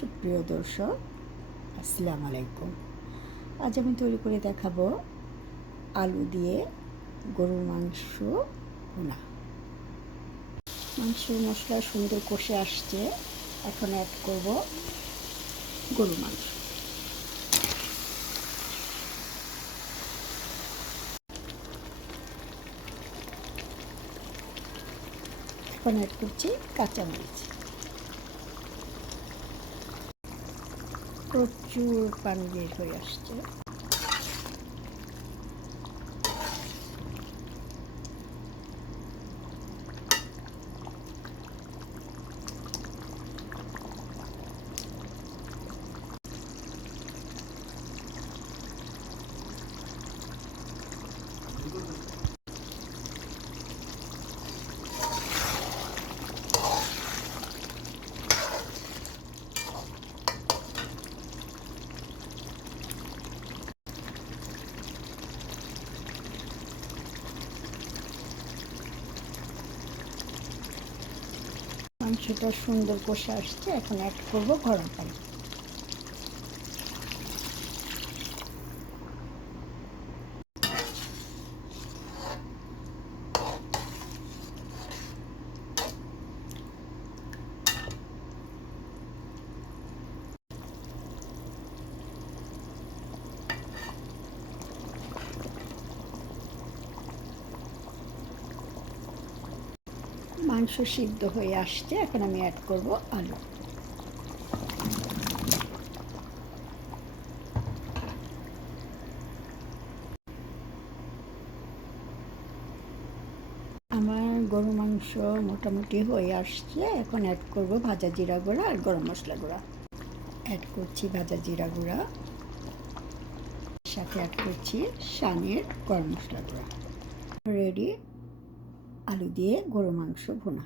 সুপ্রিয় দর্শক, আসসালামু আলাইকুম। আজ আমি তৈরি করে দেখাবো আলু দিয়ে গরুর মাংস ভুনা। মাংসের মশলা সুন্দর কষে আসছে, এখন অ্যাড করব গরুর মাংস। এখন অ্যাড করছি কাঁচামরিচ। প্রচুর পানি বের হয়ে আসছে মাংসটা সুন্দর কষে আসছে এখন অ্যাড করব গরম পানি মাংস সিদ্ধ হয়ে আসছে, এখন আমি অ্যাড করব আলু। আমার গরু মাংস মোটামুটি হয়ে আসছে, এখন অ্যাড করব ভাজা জিরা গুঁড়া আর গরম মশলা গুঁড়া। অ্যাড করছি ভাজা জিরা গুঁড়া, সাথে অ্যাড করছি সানের গরম মশলা গুঁড়া। রেডি আলু দিয়ে গরু মাংস ভুনা